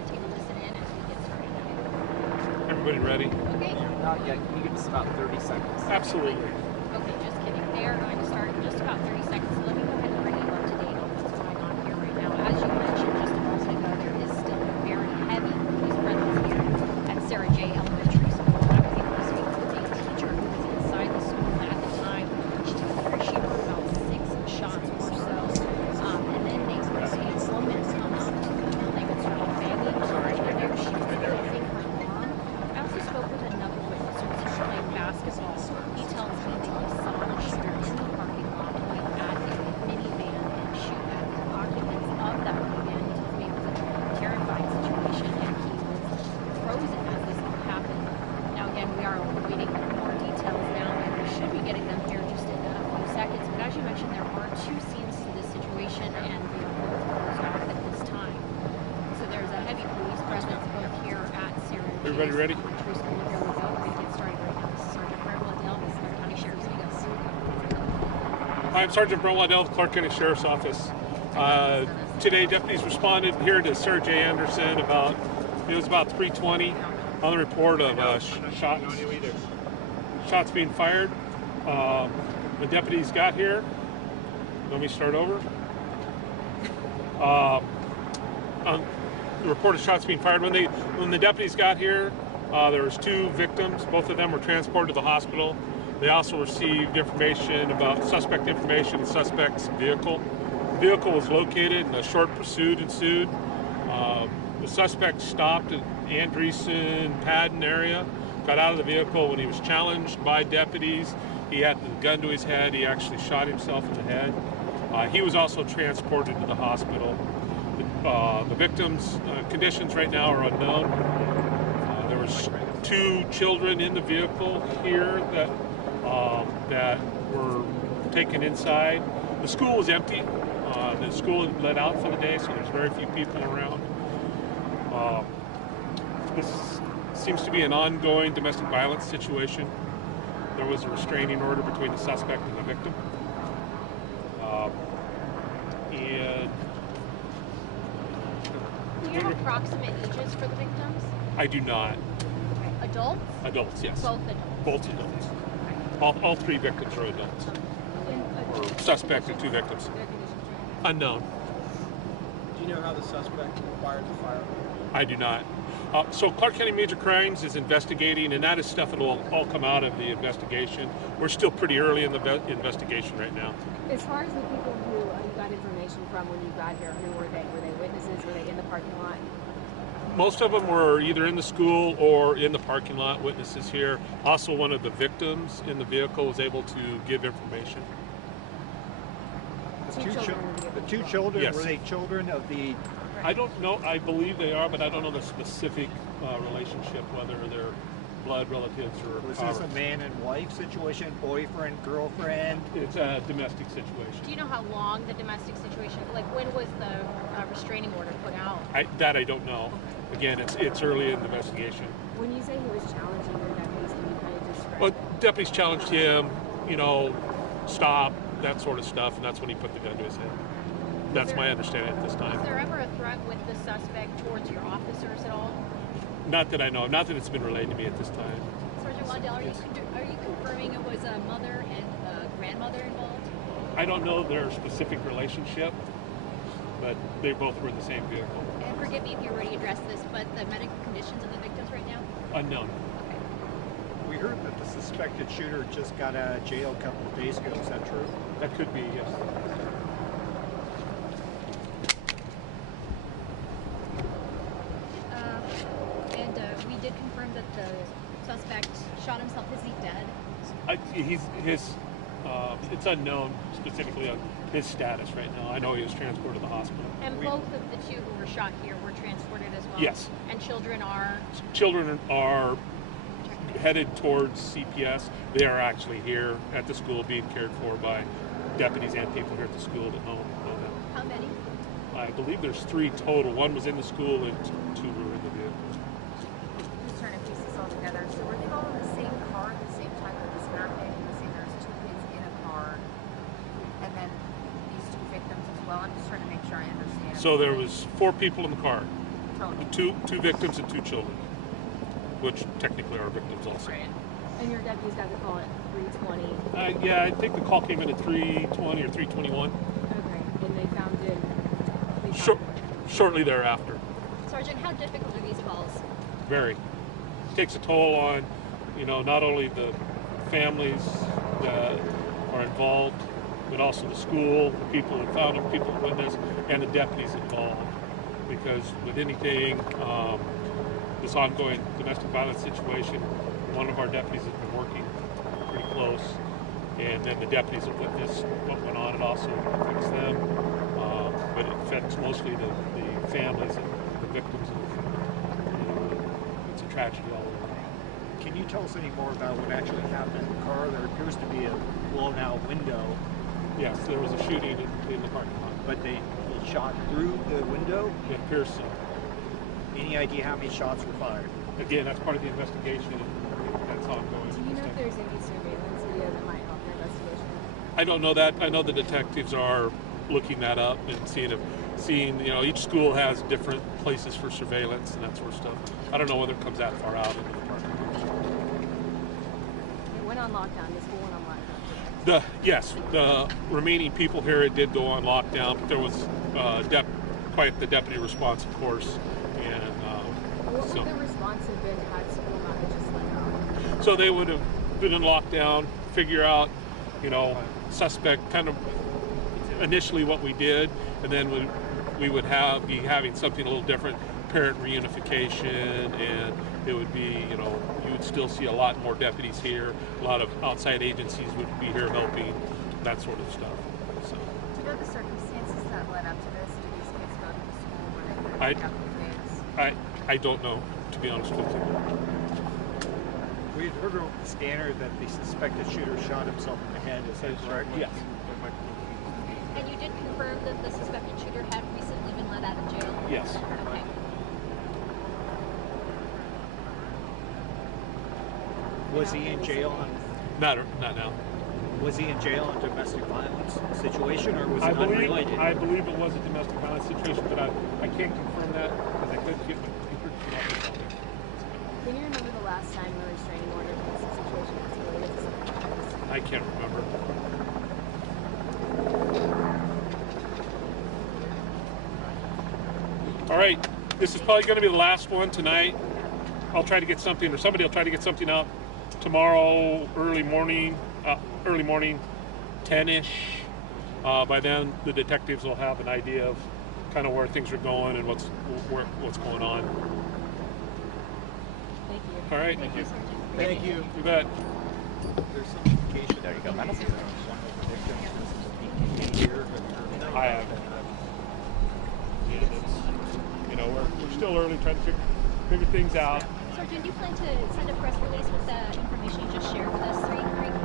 take a listen in as we get started. Everybody ready? Okay. Not yet. Can you give us about 30 seconds? Absolutely. Okay, just kidding. They are going to start in just about 30 seconds. So let me go ahead and bring you up to date on what's going on here right now. As you mentioned just a moment ago, there is still a very heavy police presence here at Sarah J. Elementary School. I was able to speak with a teacher who was inside the school at the time. She heard about 6 shots or so. And then they would see a woman come out to the building and start banging on the window. She was holding her arm. I also spoke with another witness who was here playing basketball. He tells me that he saw the shooter in the parking lot point at a minivan and shoot at the occupants of that minivan. He told me it was a terrifying situation and he was frozen as this all happened. Now again, we are awaiting more details now and we should be getting them here just in a few seconds. But as you mentioned, there are 2 scenes to this situation and they are both closed off at this time. So there's a heavy police presence both here at Sarah J. Everybody ready? Elementary School. Here we go. We're going to get started right now. This is Sgt. Brent Waddell with the County Sheriff's Office. I'm Sergeant Brent Waddell, Clark County Sheriff's Office. Today, deputies responded here to Sarah J. Anderson it was about 3:20 on the report of shots being fired. The deputies got here. Let me start over. On the report of shots being fired. When the deputies got here, there was 2 victims. Both of them were transported to the hospital. They also received suspect information in the suspect's vehicle. The vehicle was located and a short pursuit ensued. The suspect stopped at Andreessen Padden area, got out of the vehicle. When he was challenged by deputies, he had the gun to his head. He actually shot himself in the head. He was also transported to the hospital. The victim's conditions right now are unknown. There was 2 children in the vehicle here that were taken inside. The school was empty. The school had let out for the day, so there's very few people around. This seems to be an ongoing domestic violence situation. There was a restraining order between the suspect and the victim. And Do you have approximate ages for the victims? I do not. Okay. Adults? Adults, yes. Both adults? Both adults. Okay. All 3 victims are adults. Or suspect and 2 victims. Unknown. Do you know how the suspect acquired the firearm? I do not. So Clark County Major Crimes is investigating, and that is stuff that will all come out of the investigation. We're still pretty early in the investigation right now. As far as the people who you got information from when you got here, who were they? Were they witnesses? Were they in the parking lot? Most of them were either in the school or in the parking lot, witnesses here. Also, one of the victims in the vehicle was able to give information. The 2 children, Yes. were they children of the... I don't know, I believe they are, but I don't know the specific relationship, whether they're blood relatives or... Was this a man and wife situation, boyfriend, girlfriend? It's a domestic situation. Do you know how long the domestic situation, like when was the restraining order put out? I don't know. Again, it's early in the investigation. When you say he was challenging your deputies, can you kind of describe Well, that? deputies challenged him, stop, that sort of stuff, and that's when he put the gun to his head. That's my understanding at this time. Is there ever a threat with the suspect towards your officers at all? Not that I know, not that it's been relayed to me at this time. Sergeant Waddell, are you confirming it was a mother and a grandmother involved? I don't know their specific relationship, but they both were in the same vehicle. And forgive me if you already addressed this, but the medical conditions of the victims right now? Unknown. Okay. We heard that the suspected shooter just got out of jail a couple of days ago. Is that true? That could be, yes. We did confirm that the suspect shot himself. Is he dead? It's unknown specifically on his status right now. I know he was transported to the hospital. And both of the 2 who were shot here were transported as well? Yes. And children are? Children are headed towards CPS. They are actually here at the school being cared for by deputies and people here at the school that know them. How many? I believe there's 3 total. 1 was in the school and 2 were in the vehicle. Just trying to piece this all together. So were they all in the same car at the same time that this happened? You were saying there's 2 kids in a car, and then these 2 victims as well. I'm just trying to make sure I understand. So there was 4 people in the car. children. Two victims and 2 children, which technically are victims also. Right. And your deputies got the call at 3:20. Yeah, I think the call came in at 3:20 or 3:21. Okay. And they found it. Shortly thereafter. Sergeant, how difficult are these calls? Very. Takes a toll on, not only the families that are involved, but also the school, the people who found them, people who witnessed, and the deputies involved. Because with anything, this ongoing domestic violence situation, one of our deputies has been working pretty close, and then the deputies have witnessed what went on. It also affects them, but it affects mostly the families and the victims of. It's a tragedy all over. Can you tell us any more about what actually happened in the car? There appears to be a blown out window, Yes, there was a shooting in the parking lot. but they shot through the window. It appears so. Any idea how many shots were fired? Again, that's part of the investigation, and that's ongoing. Do you know if there's any surveillance video that might help your investigation? I don't know that. I know the detectives are looking that up and seeing each school has different places for surveillance and that sort of stuff. I don't know whether it comes that far out into the park. It went on lockdown. The school went on lockdown. Yes, the remaining people here, it did go on lockdown, but there was quite the deputy response, of course, and What would the response have been had school not just let out? so they would have been in lockdown, figure out, suspect, kind of initially what we did, and then we would be having something a little different, parent reunification, and it would be, you would still see a lot more deputies here, a lot of outside agencies would be here helping, that sort of stuff. So Do you know the circumstances that led up to this? Do these kids go to the school where they were I- pick up the kids? I don't know, to be honest with you. We had heard over the scanner that the suspected shooter shot himself in the head. Is that correct? Yes. And you did confirm that the suspected shooter had recently been let out of jail? Yes. Okay. Was he in jail on? Not now. Was he in jail on domestic violence situation, or was it unrelated? I believe it was a domestic violence situation, but I can't confirm that because I couldn't get the computer to off. Can you remember the last time a restraining order in this situation was related to something like this? I can't remember. All right, this is probably going to be the last one tonight. I'll try to get something, or somebody will try to get something out tomorrow early morning, 10-ish. By then, the detectives will have an idea of kind of where things are going and what's going on. Thank you. All right. Thank you, Sergeant. Thank you. You bet. There's some indication. There you go. I have. We're still early, trying to figure things out. Sergeant, do you plan to send a press release with the information you just shared with us? 3 kids